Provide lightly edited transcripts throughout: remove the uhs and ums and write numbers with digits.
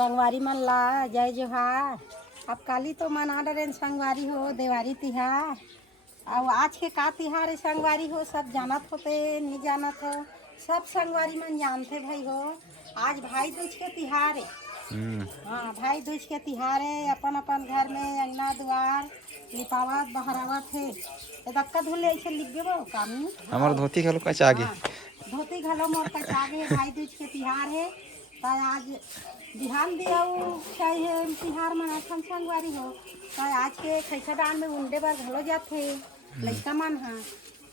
संगवारी मन ला जय जोहार। अब काली तो मना डरे संगवारी हो देवारी तिहार। अब आज के का तिहार है संगवारी हो सब जानत होते नहीं जानत हो सब संगवारी मन जानते भाई हो। आज भाई दूज के तिहार है। हाँ भाई दूज के तिहार है। अपन अपन घर में अंगना द्वार लिपावत बहरावत है। दक्का धुले ऐसे लिख देबो काम हमार धोती घलो कच आगे। धोती घलो मोर कच आगे। भाई दूज के तिहार है तो आज बिहान दिया चाहिए तिहार मनाथन संगवारी हो तो आज के खैसा डाल में उंडे बार घलो जाते लड़का मन हाँ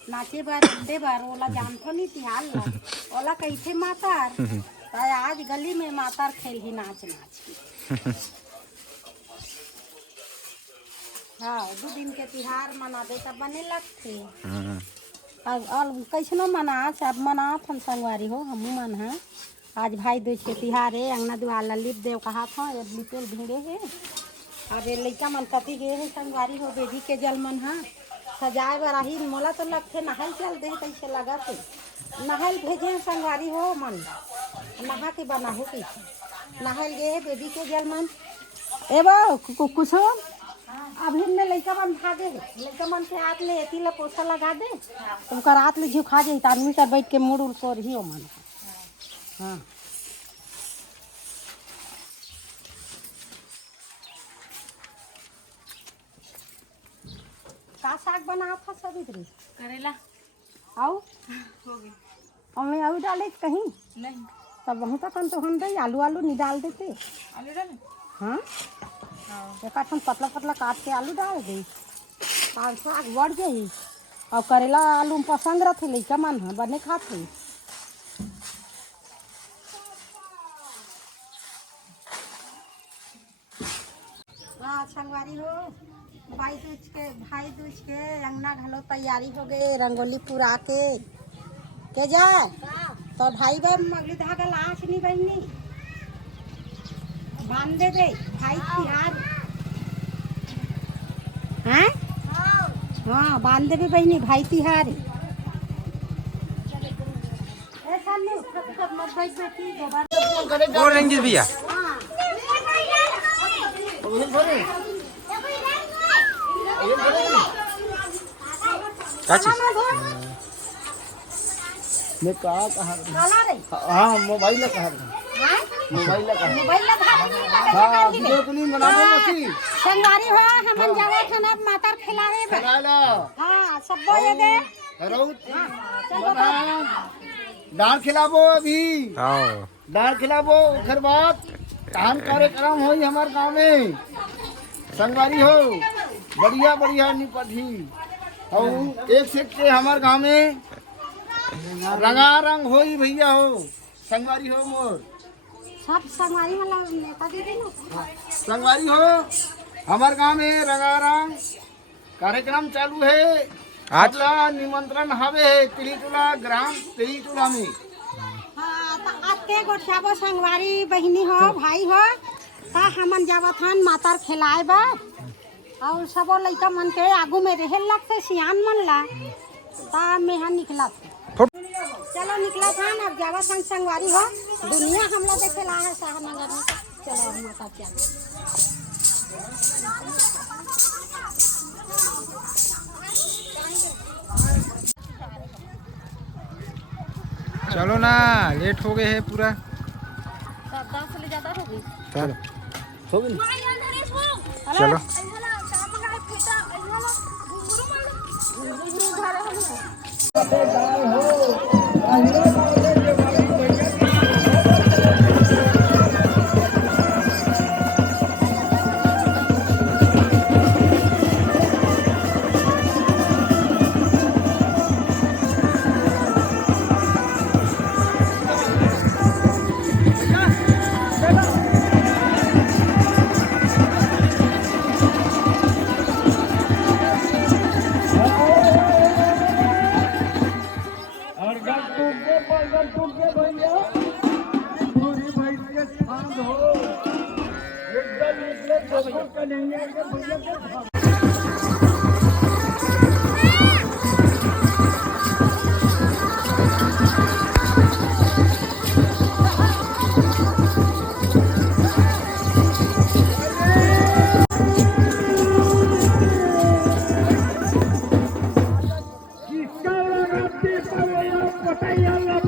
नाचे बार उंडे बार ओला जानथो नहीं तिहार ला ओला कैसे मातार तो आज गली में मातार खेल ही नाच नाच के। हाँ 2 दिन के तिहार मना दे तब बने लगते अब कैसनो मना सब मनाथन संगवारी हो हम मन है। आज भाई दूज के तिहार है। अंगना दुआला लिप देव कहा था लिपेल भिड़े है। अब ये लड़का मन कति गए है संगवारी हो बेदी के जल मन हाँ सजाए बर आही मोला तो लगते नहाई चल दे कैसे लगा थे नहाल भेजे संगवारी हो मन नहा के बना हो कैसे नहाल गए है बेदी के जल मन एबो कुछ अभी में लड़का मन भागे है लड़का मन के हाथ ले एती ला पोछा लगा दे तुमका रात ले झुका जाए आदमी का बैठ के मुड़ उड़ कर ही हो मन। हाँ का साग बना था सब इधर करेला आओ हो गई हमें आलू डाले कहीं नहीं तब वहीं तक तो हम दे आलू आलू नहीं डाल देते। आलू डाले हाँ एक हम पतला पतला काट के आलू डाल दी और साग बढ़ गई और करेला आलू में पसंद रहते लड़का मन है बने खाते। हाँ संगवारी हो भाई दूज के अंगना घलो तैयारी हो गए रंगोली पूरा के जाए तो भाई बहन मगली धागा लाश नहीं बहनी बांध दे भाई तिहार हैं हाँ बांध दे बहनी भाई तिहार और रंजीत भैया मैं कहा हाँ मोबाइल ला कहा मोबाइल ला हाँ वीडियो कॉलिंग बना दो मसी संगवारी हो हमन जावे खाना मातार खिलावे खिला हां सब बोले दे रौत दाल खिलाबो अभी हाँ दाल खिलाबो फिर बात कान कार्यक्रम होई हमार गांव में संगवारी हो बढ़िया बढ़िया निपटी और एक से के हमार गांव में रंगारंग होई भैया हो संगवारी हो मोर सब संगवारी वाला नेता दे देना संगवारी हो हमार गांव में रंगारंग कार्यक्रम चालू है। आज निमंत्रण हवे तिलीटुला ग्राम तिलीटुला में। हाँ तो आज के गोठियाबो संगवारी बहनी हो भाई हो ता हमन जावत हन मातार खिलाए बार और सबो लइका मन के आगू में रहे लगते सियान मन ला ता में हम निकला चलो निकला था अब जावा संग संगवारी हो दुनिया हमला देखे ला है शाहनगर में चलो माता क्या चलो ना लेट हो गए है पूरा 10 से ज्यादा होगी चलो हो गई चलो अल्लाह